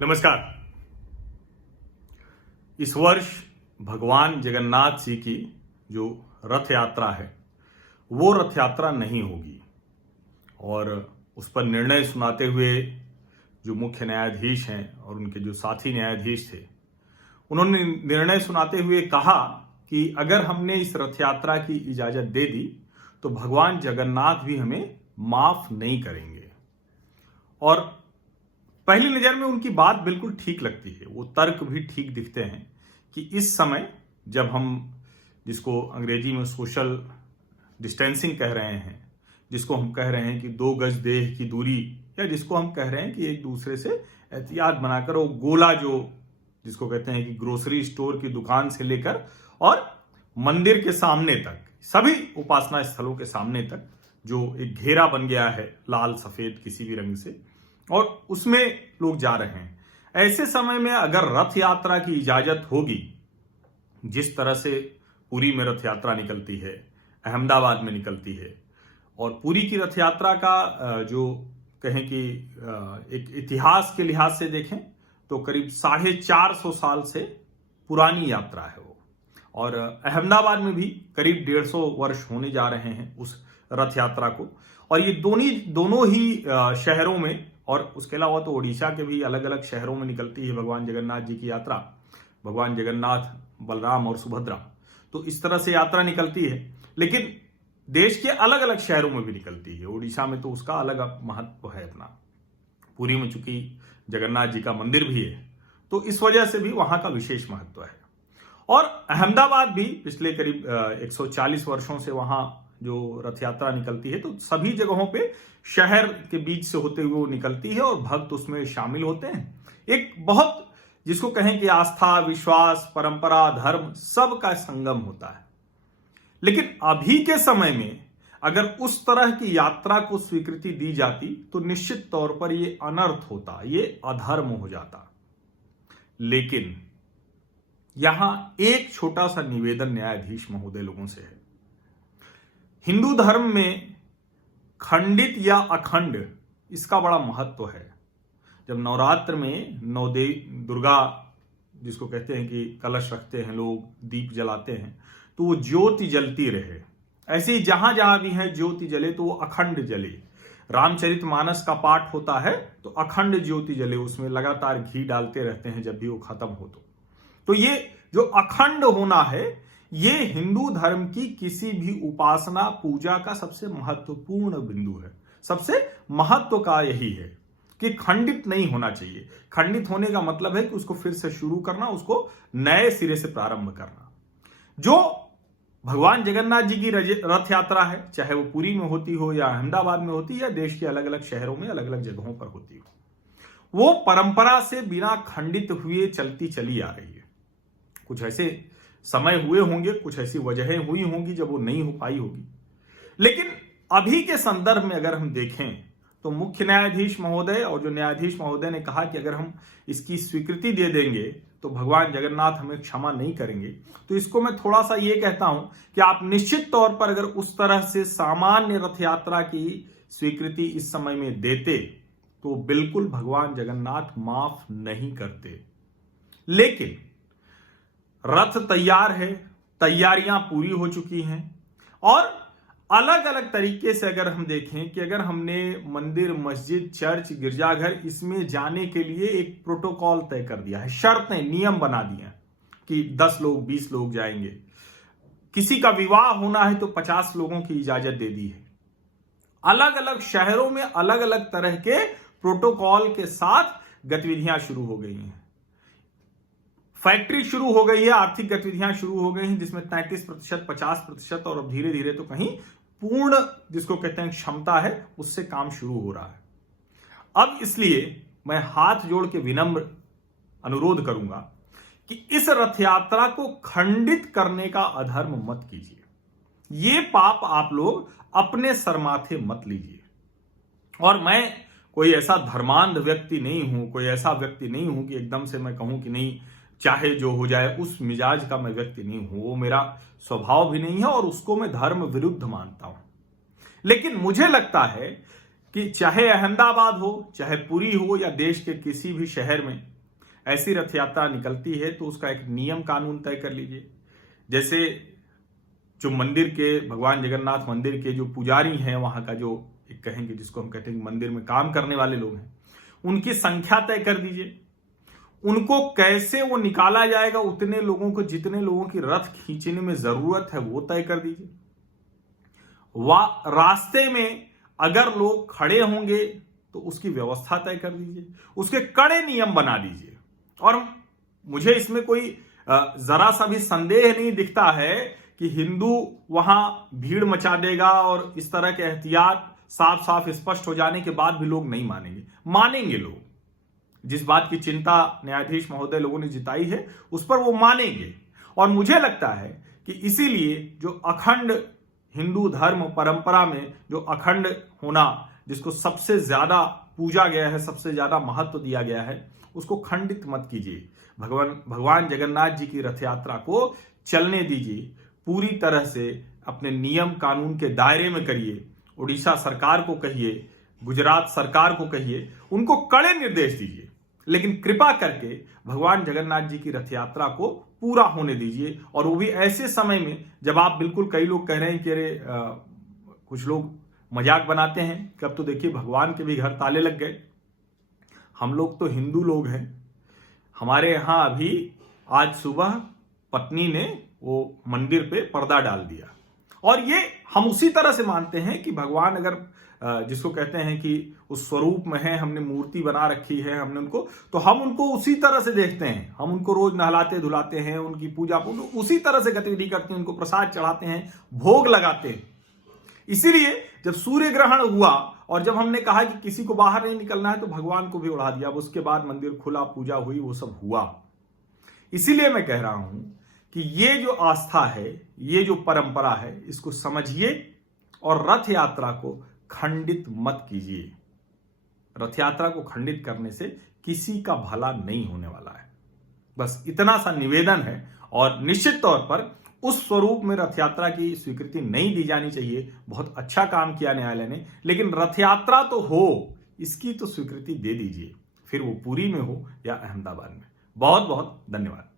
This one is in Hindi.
नमस्कार। इस वर्ष भगवान जगन्नाथ जी की जो रथ यात्रा है वो रथ यात्रा नहीं होगी और उस पर निर्णय सुनाते हुए जो मुख्य न्यायाधीश हैं और उनके जो साथी न्यायाधीश थे उन्होंने निर्णय सुनाते हुए कहा कि अगर हमने इस रथ यात्रा की इजाजत दे दी तो भगवान जगन्नाथ भी हमें माफ नहीं करेंगे। और पहली नजर में उनकी बात बिल्कुल ठीक लगती है, वो तर्क भी ठीक दिखते हैं कि इस समय जब हम जिसको अंग्रेजी में सोशल डिस्टेंसिंग कह रहे हैं, जिसको हम कह रहे हैं कि 2 गज देह की दूरी, या जिसको हम कह रहे हैं कि एक दूसरे से एहतियात बनाकर वो गोला जो जिसको कहते हैं कि ग्रोसरी स्टोर की दुकान से लेकर और मंदिर के सामने तक, सभी उपासना स्थलों के सामने तक जो एक घेरा बन गया है लाल सफेद किसी भी रंग से, और उसमें लोग जा रहे हैं। ऐसे समय में अगर रथ यात्रा की इजाजत होगी, जिस तरह से पुरी में रथ यात्रा निकलती है, अहमदाबाद में निकलती है, और पुरी की रथ यात्रा का जो कहें कि एक इतिहास के लिहाज से देखें तो करीब 450 साल से पुरानी यात्रा है वो, और अहमदाबाद में भी करीब 150 वर्ष होने जा रहे हैं उस रथ यात्रा को। और ये दोनों ही शहरों में, और उसके अलावा तो ओडिशा के भी अलग अलग शहरों में निकलती है भगवान जगन्नाथ जी की यात्रा, भगवान जगन्नाथ, बलराम और सुभद्रा। तो इस तरह से यात्रा निकलती है, लेकिन देश के अलग अलग शहरों में भी निकलती है। ओडिशा में तो उसका अलग महत्व है अपना, पुरी में चूंकि जगन्नाथ जी का मंदिर भी है तो इस वजह से भी वहां का विशेष महत्व है। और अहमदाबाद भी पिछले करीब 140 वर्षों से वहां जो रथ यात्रा निकलती है, तो सभी जगहों पे शहर के बीच से होते हुए वो निकलती है और भक्त उसमें शामिल होते हैं। एक बहुत जिसको कहें कि आस्था, विश्वास, परंपरा, धर्म सब का संगम होता है। लेकिन अभी के समय में अगर उस तरह की यात्रा को स्वीकृति दी जाती तो निश्चित तौर पर यह अनर्थ होता, ये अधर्म हो जाता। लेकिन यहां एक छोटा सा निवेदन न्यायाधीश महोदय लोगों से है। हिंदू धर्म में खंडित या अखंड इसका बड़ा महत्व है। जब नवरात्र में दुर्गा जिसको कहते हैं कि कलश रखते हैं लोग, दीप जलाते हैं, तो वो ज्योति जलती रहे। ऐसे ही जहां जहां भी है ज्योति जले तो वो अखंड जले। रामचरितमानस का पाठ होता है तो अखंड ज्योति जले, उसमें लगातार घी डालते रहते हैं जब भी वो खत्म हो तो ये जो अखंड होना है, ये हिंदू धर्म की किसी भी उपासना पूजा का सबसे महत्वपूर्ण बिंदु है। सबसे महत्व का यही है कि खंडित नहीं होना चाहिए। खंडित होने का मतलब है कि उसको फिर से शुरू करना, उसको नए सिरे से प्रारंभ करना। जो भगवान जगन्नाथ जी की रथ यात्रा है, चाहे वो पुरी में होती हो या अहमदाबाद में होती या देश के अलग अलग शहरों में अलग अलग जगहों पर होती हो, वो परंपरा से बिना खंडित हुए चलती चली आ रही है। कुछ ऐसे समय हुए होंगे, कुछ ऐसी वजहें हुई होंगी जब वो नहीं हो पाई होगी, लेकिन अभी के संदर्भ में अगर हम देखें तो मुख्य न्यायाधीश महोदय और जो न्यायाधीश महोदय ने कहा कि अगर हम इसकी स्वीकृति दे देंगे तो भगवान जगन्नाथ हमें क्षमा नहीं करेंगे, तो इसको मैं थोड़ा सा ये कहता हूं कि आप निश्चित तौर पर अगर उस तरह से सामान्य रथ यात्रा की स्वीकृति इस समय में देते तो बिल्कुल भगवान जगन्नाथ माफ नहीं करते। लेकिन रथ तैयार है, तैयारियां पूरी हो चुकी हैं, और अलग अलग तरीके से अगर हम देखें कि अगर हमने मंदिर, मस्जिद, चर्च, गिरजाघर, इसमें जाने के लिए एक प्रोटोकॉल तय कर दिया है, शर्तें, नियम बना दिए हैं कि 10 लोग, 20 लोग जाएंगे। किसी का विवाह होना है तो 50 लोगों की इजाजत दे दी है। अलग अलग शहरों में अलग अलग तरह के प्रोटोकॉल के साथ गतिविधियां शुरू हो गई हैं। फैक्ट्री शुरू हो गई है, आर्थिक गतिविधियां शुरू हो गई हैं, जिसमें 33%, 50% और अब धीरे धीरे तो कहीं पूर्ण जिसको कहते हैं क्षमता है उससे काम शुरू हो रहा है। अब इसलिए मैं हाथ जोड़ के विनम्र अनुरोध करूंगा कि इस रथ यात्रा को खंडित करने का अधर्म मत कीजिए। ये पाप आप लोग अपने सरमाथे मत लीजिए। और मैं कोई ऐसा धर्मांध व्यक्ति नहीं हूं, कोई ऐसा व्यक्ति नहीं हूं कि एकदम से मैं कहूं कि नहीं, चाहे जो हो जाए, उस मिजाज का मैं व्यक्ति नहीं हूं। वो मेरा स्वभाव भी नहीं है और उसको मैं धर्म विरुद्ध मानता हूं। लेकिन मुझे लगता है कि चाहे अहमदाबाद हो, चाहे पुरी हो या देश के किसी भी शहर में ऐसी रथ यात्रा निकलती है तो उसका एक नियम कानून तय कर लीजिए। जैसे जो मंदिर के, भगवान जगन्नाथ मंदिर के जो पुजारी हैं, वहां का जो एक कहेंगे, जिसको हम कहते हैं मंदिर में काम करने वाले लोग हैं, उनकी संख्या तय कर दीजिए। उनको कैसे वो निकाला जाएगा, उतने लोगों को, जितने लोगों की रथ खींचने में जरूरत है वो तय कर दीजिए। रास्ते में अगर लोग खड़े होंगे तो उसकी व्यवस्था तय कर दीजिए, उसके कड़े नियम बना दीजिए। और मुझे इसमें कोई जरा सा भी संदेह नहीं दिखता है कि हिंदू वहां भीड़ मचा देगा और इस तरह के एहतियात साफ साफ स्पष्ट हो जाने के बाद भी लोग नहीं मानेंगे। मानेंगे लोग, जिस बात की चिंता न्यायाधीश महोदय लोगों ने जिताई है उस पर वो मानेंगे। और मुझे लगता है कि इसीलिए जो अखंड हिंदू धर्म परंपरा में जो अखंड होना, जिसको सबसे ज्यादा पूजा गया है, सबसे ज्यादा महत्व दिया गया है, उसको खंडित मत कीजिए। भगवान जगन्नाथ जी की रथ यात्रा को चलने दीजिए, पूरी तरह से अपने नियम कानून के दायरे में करिए। उड़ीसा सरकार को कहिए, गुजरात सरकार को कहिए, उनको कड़े निर्देश दीजिए, लेकिन कृपा करके भगवान जगन्नाथ जी की रथ यात्रा को पूरा होने दीजिए। और वो भी ऐसे समय में जब आप बिल्कुल, कई लोग कह रहे हैं कि अरे कुछ लोग मजाक बनाते हैं कि अब तो देखिए भगवान के भी घर ताले लग गए। हम लोग तो हिंदू लोग हैं। हमारे यहां अभी आज सुबह पत्नी ने वो मंदिर पे पर्दा डाल दिया, और ये हम उसी तरह से मानते हैं कि भगवान अगर, जिसको कहते हैं कि उस स्वरूप में है, हमने मूर्ति बना रखी है, हमने उनको, तो हम उनको उसी तरह से देखते हैं। हम उनको रोज नहलाते धुलाते हैं, उनकी पूजा उसी तरह से गतिविधि करते हैं, उनको प्रसाद चढ़ाते हैं, भोग लगाते हैं। इसीलिए जब सूर्य ग्रहण हुआ और जब हमने कहा कि किसी को बाहर नहीं निकलना है, तो भगवान को भी उड़ा दिया। अब उसके बाद मंदिर खुला, पूजा हुई, वो सब हुआ। इसीलिए मैं कह रहा हूं कि ये जो आस्था है, ये जो परंपरा है, इसको समझिए और रथ यात्रा को खंडित मत कीजिए। रथ यात्रा को खंडित करने से किसी का भला नहीं होने वाला है। बस इतना सा निवेदन है। और निश्चित तौर पर उस स्वरूप में रथ यात्रा की स्वीकृति नहीं दी जानी चाहिए। बहुत अच्छा काम किया न्यायालय ने, लेकिन रथ यात्रा तो हो, इसकी तो स्वीकृति दे दीजिए, फिर वो पुरी में हो या अहमदाबाद में। बहुत बहुत धन्यवाद।